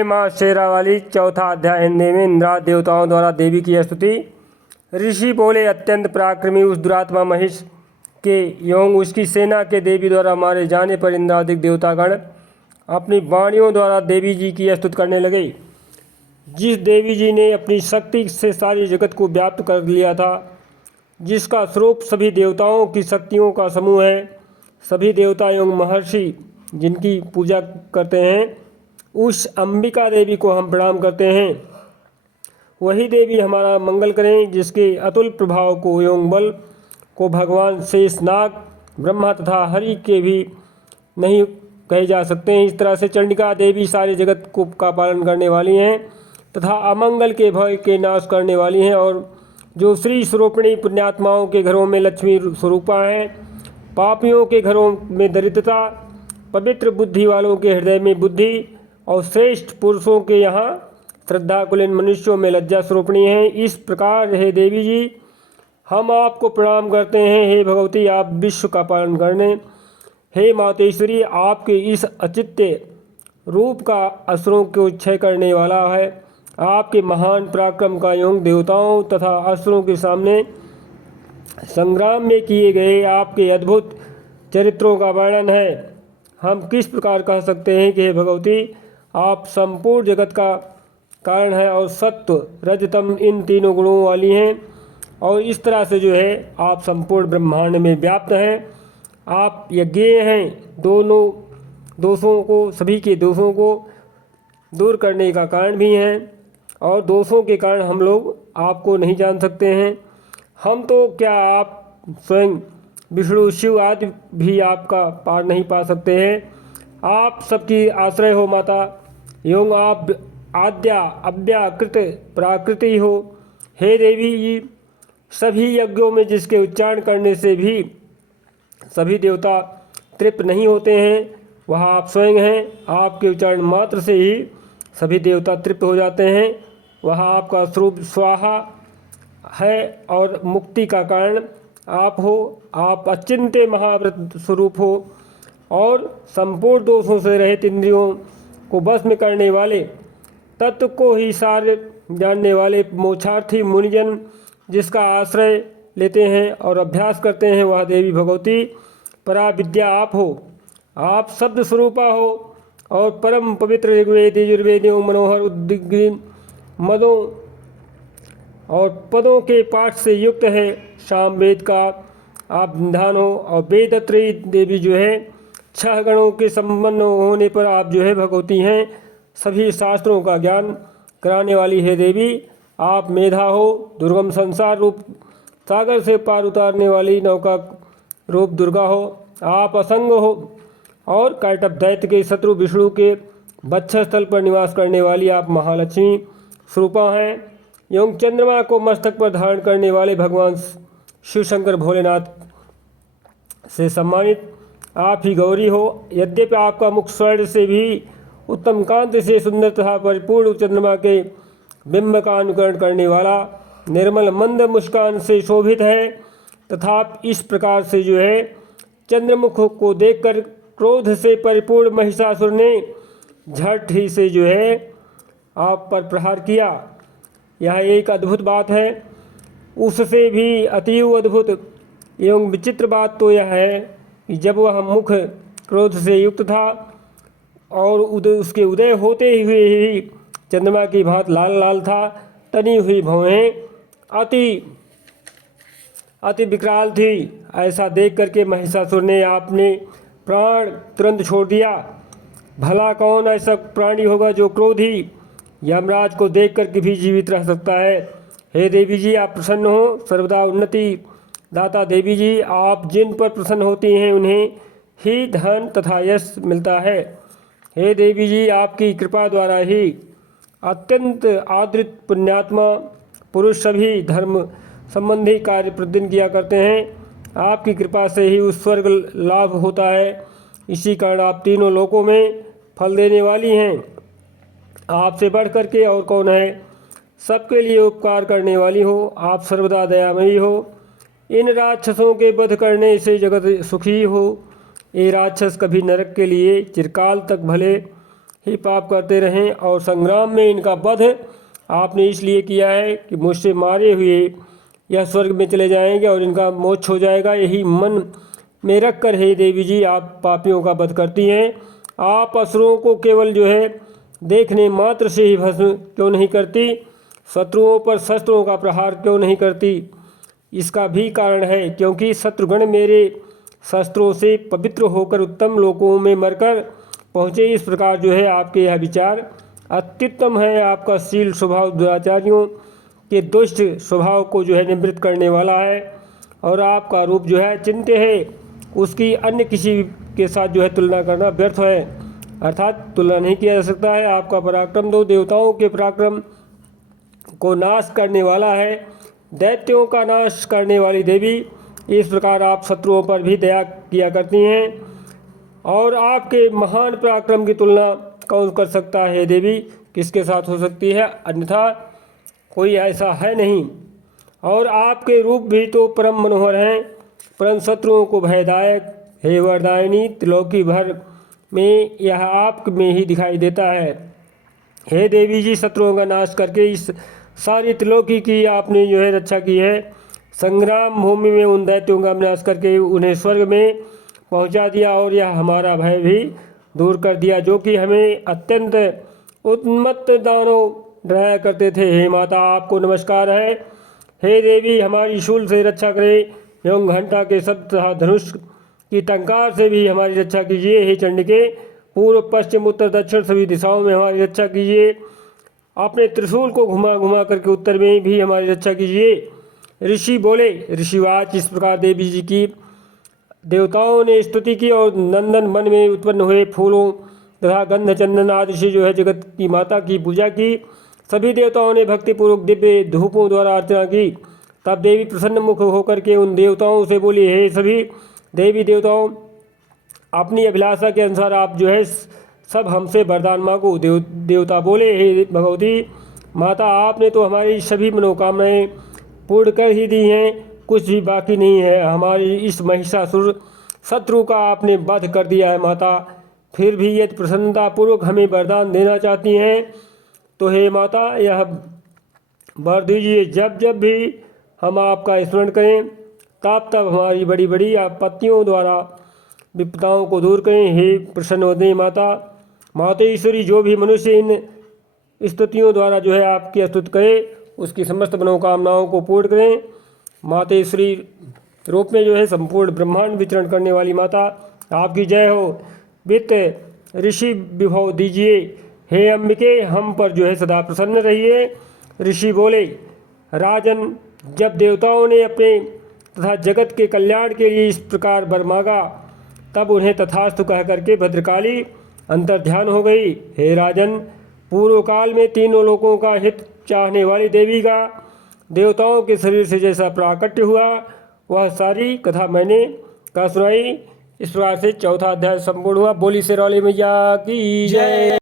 जय माँ शेरावाली। चौथा अध्याय हिंदी में। इंद्राज देवताओं द्वारा देवी की स्तुति। ऋषि बोले, अत्यंत पराक्रमी उस दुरात्मा महिष के एवं उसकी सेना के देवी द्वारा मारे जाने पर इंद्रादिक देवतागण अपनी वाणियों द्वारा देवी जी की स्तुति करने लगे। जिस देवी जी ने अपनी शक्ति से सारी जगत को व्याप्त कर लिया था, जिसका स्वरूप सभी देवताओं की शक्तियों का समूह है, सभी देवता एवं महर्षि जिनकी पूजा करते हैं, उस अंबिका देवी को हम प्रणाम करते हैं। वही देवी हमारा मंगल करें, जिसके अतुल प्रभाव को एवं बल को भगवान शेषनाग, ब्रह्मा तथा हरि के भी नहीं कहे जा सकते हैं। इस तरह से चंडिका देवी सारे जगत को का पालन करने वाली हैं तथा अमंगल के भय के नाश करने वाली हैं, और जो श्री स्वरूपिणी पुण्यात्माओं के घरों में लक्ष्मी स्वरूपा हैं, पापियों के घरों में दरिद्रता, पवित्र बुद्धि वालों के हृदय में बुद्धि और श्रेष्ठ पुरुषों के यहाँ श्रद्धा कुलीन मनुष्यों में लज्जा स्वरूपणी है। इस प्रकार हे देवी जी, हम आपको प्रणाम करते हैं। हे भगवती, आप विश्व का पालन करने, हे मातेश्वरी, आपके इस अचित्य रूप का असुरों को क्षय करने वाला है। आपके महान पराक्रम का एवं देवताओं तथा असुरों के सामने संग्राम में किए गए आपके अद्भुत चरित्रों का वर्णन है। हम किस प्रकार कह सकते हैं कि हे भगवती, आप संपूर्ण जगत का कारण है और सत्व रजतम इन तीनों गुणों वाली हैं, और इस तरह से जो है आप संपूर्ण ब्रह्मांड में व्याप्त हैं। आप यज्ञेय हैं, दोनों दोषों को, सभी के दोषों को दूर करने का कारण भी हैं, और दोषों के कारण हम लोग आपको नहीं जान सकते हैं। हम तो क्या, आप स्वयं विष्णु शिव आदि भी आपका पार नहीं पा सकते हैं। आप सबकी आश्रय हो माता, एवं आप आद्या अव्याकृत प्राकृति हो। हे देवी जी, सभी यज्ञों में जिसके उच्चारण करने से भी सभी देवता तृप्त नहीं होते हैं, वह आप स्वयं हैं। आपके उच्चारण मात्र से ही सभी देवता तृप्त हो जाते हैं। वह आपका स्वरूप स्वाहा है और मुक्ति का कारण आप हो। आप अचिंत्य महाव्रत स्वरूप हो और संपूर्ण दोषों से रहित इंद्रियों को वश में करने वाले, तत्व को ही सार जानने वाले मोक्षार्थी मुनिजन जिसका आश्रय लेते हैं और अभ्यास करते हैं, वह देवी भगवती परा विद्या आप हो। आप शब्द स्वरूपा हो और परम पवित्र ऋग्वेद, यजुर्वेद एवं मनोहर उद्ग्रीन मदों और पदों के पाठ से युक्त है। सामवेद का आप निधान हो, और वेदत्रयी देवी जो है 6 गणों के संपन्न होने पर आप जो है भगवती हैं। सभी शास्त्रों का ज्ञान कराने वाली है देवी, आप मेधा हो। दुर्गम संसार रूप सागर से पार उतारने वाली नौका रूप दुर्गा हो। आप असंग हो और कैटभ दैत्य के शत्रु विष्णु के वक्षस्थल पर निवास करने वाली आप महालक्ष्मी स्वरूपा हैं। एवं चंद्रमा को मस्तक पर धारण करने वाले भगवान शिव शंकर भोलेनाथ से सम्मानित आप ही गौरी हो। यद्यपि आपका मुख स्वर्ण से भी उत्तम कांत से सुंदर तथा परिपूर्ण चंद्रमा के बिंब का अनुकरण करने वाला निर्मल मंद मुस्कान से शोभित है, तथा इस प्रकार से जो है चंद्रमुख को देखकर क्रोध से परिपूर्ण महिषासुर ने झट ही से जो है आप पर प्रहार किया। यह एक अद्भुत बात है। उससे भी अतीव अद्भुत एवं विचित्र बात तो यह है कि जब वह मुख क्रोध से युक्त था और उसके उदय होते हुए ही चंद्रमा की भांत लाल लाल था, तनी हुई भौहें अति विकराल थी। ऐसा देख करके महिषासुर ने आपने प्राण तुरंत छोड़ दिया। भला कौन ऐसा प्राणी होगा जो क्रोधी यमराज को देख कर भी जीवित रह सकता है। हे देवी जी, आप प्रसन्न हो, सर्वदा उन्नति दाता देवी जी, आप जिन पर प्रसन्न होती हैं उन्हें ही धन तथा यश मिलता है। हे देवी जी, आपकी कृपा द्वारा ही अत्यंत आदृत पुण्यात्मा पुरुष सभी धर्म संबंधी कार्य प्रतिदिन किया करते हैं। आपकी कृपा से ही उस स्वर्ग लाभ होता है। इसी कारण आप तीनों लोकों में फल देने वाली हैं। आपसे बढ़ करके और कौन है। सबके लिए उपकार करने वाली हो, आप सर्वदा दयामयी हो। इन राक्षसों के वध करने से जगत सुखी हो। ये राक्षस कभी नरक के लिए चिरकाल तक भले ही पाप करते रहें और संग्राम में इनका वध आपने इसलिए किया है कि मुझसे मारे हुए यह स्वर्ग में चले जाएंगे और इनका मोक्ष हो जाएगा। यही मन में रख कर हे देवी जी आप पापियों का वध करती हैं। आप असुरों को केवल जो है देखने मात्र से ही भस्म क्यों नहीं करती, शत्रुओं पर शस्त्रों का प्रहार क्यों नहीं करती? इसका भी कारण है क्योंकि शत्रुगण मेरे शस्त्रों से पवित्र होकर उत्तम लोकों में मरकर पहुँचे। इस प्रकार जो है आपके यह विचार अत्युत्तम है। आपका शील स्वभाव दुराचारियों के दुष्ट स्वभाव को जो है निवृत्त करने वाला है और आपका रूप जो है चिंत्य है, उसकी अन्य किसी के साथ जो है तुलना करना व्यर्थ है, अर्थात तुलना नहीं किया जा सकता है। आपका पराक्रम दो देवताओं के पराक्रम को नाश करने वाला है, दैत्यों का नाश करने वाली देवी। इस प्रकार आप शत्रुओं पर भी दया किया करती हैं और आपके महान पराक्रम की तुलना कौन कर सकता है देवी? किसके साथ हो सकती है? अन्यथा कोई ऐसा है नहीं। और आपके रूप भी तो परम मनोहर हैं, परंतु शत्रुओं को भयदायक। हे वरदायिनी, त्रिलोकी भर में यह आप में ही दिखाई देता है। हे देवी जी, शत्रुओं का नाश करके इस सारी त्रिलोकी की आपने जो है रक्षा की है। संग्राम भूमि में उन दैत्यों का विनाश करके उन्हें स्वर्ग में पहुंचा दिया और यह हमारा भय भी दूर कर दिया जो कि हमें अत्यंत उन्मत्त दानव डराया करते थे। हे माता, आपको नमस्कार है। हे देवी, हमारी शूल से रक्षा करें एवं घंटा के शब्द तथा धनुष की टंकार से भी हमारी रक्षा कीजिए। हे चंडिके, पूर्व पश्चिम उत्तर दक्षिण सभी दिशाओं में हमारी रक्षा कीजिए। अपने त्रिशूल को घुमा घुमा करके उत्तर में भी हमारी रक्षा कीजिए। ऋषि बोले। ऋषिवाच इस प्रकार देवी जी की देवताओं ने स्तुति की और नंदन वन में उत्पन्न हुए फूलों तथा गंध चंदन आदि से जो है जगत की माता की पूजा की। सभी देवताओं ने भक्तिपूर्वक दिव्य धूपों द्वारा अर्चना की। तब देवी प्रसन्न मुख होकर के उन देवताओं से बोली, हे सभी देवी देवताओं, अपनी अभिलाषा के अनुसार आप जो है सब हमसे वरदान मांगो। देवता बोले, हे भगवती माता, आपने तो हमारी सभी मनोकामनाएं पूर्ण कर ही दी हैं, कुछ भी बाकी नहीं है। हमारी इस महिषासुर शत्रु का आपने वध कर दिया है माता। फिर भी यदि प्रसन्नतापूर्वक हमें वरदान देना चाहती हैं तो हे माता यह वर दीजिए। जब जब भी हम आपका स्मरण करें तब तब हमारी बड़ी बड़ी आपत्तियों द्वारा विपदाओं को दूर करें। हे प्रसन्न होते माता। मातेश्वरी, जो भी मनुष्य इन स्तुतियों द्वारा जो है आपकी स्तुति करे उसकी समस्त मनोकामनाओं को पूर्ण करें। मातेश्वरी रूप में जो है संपूर्ण ब्रह्मांड विचरण करने वाली माता, आपकी जय हो। वित्त ऋषि विभव दीजिए। हे अंबिके, हम पर जो है सदा प्रसन्न रहिए। ऋषि बोले, राजन, जब देवताओं ने अपने तथा जगत के कल्याण के लिए इस प्रकार वर मांगा तब उन्हें तथास्तु कह करके भद्रकाली अंतर्ध्यान हो गई। हे राजन, पूर्व काल में तीनों लोकों का हित चाहने वाली देवी का देवताओं के शरीर से जैसा प्राकट्य हुआ वह सारी कथा मैंने कहा सुनाई। इस प्रकार से चौथा अध्याय संपूर्ण हुआ। बोली शेरावाली मैया की जय।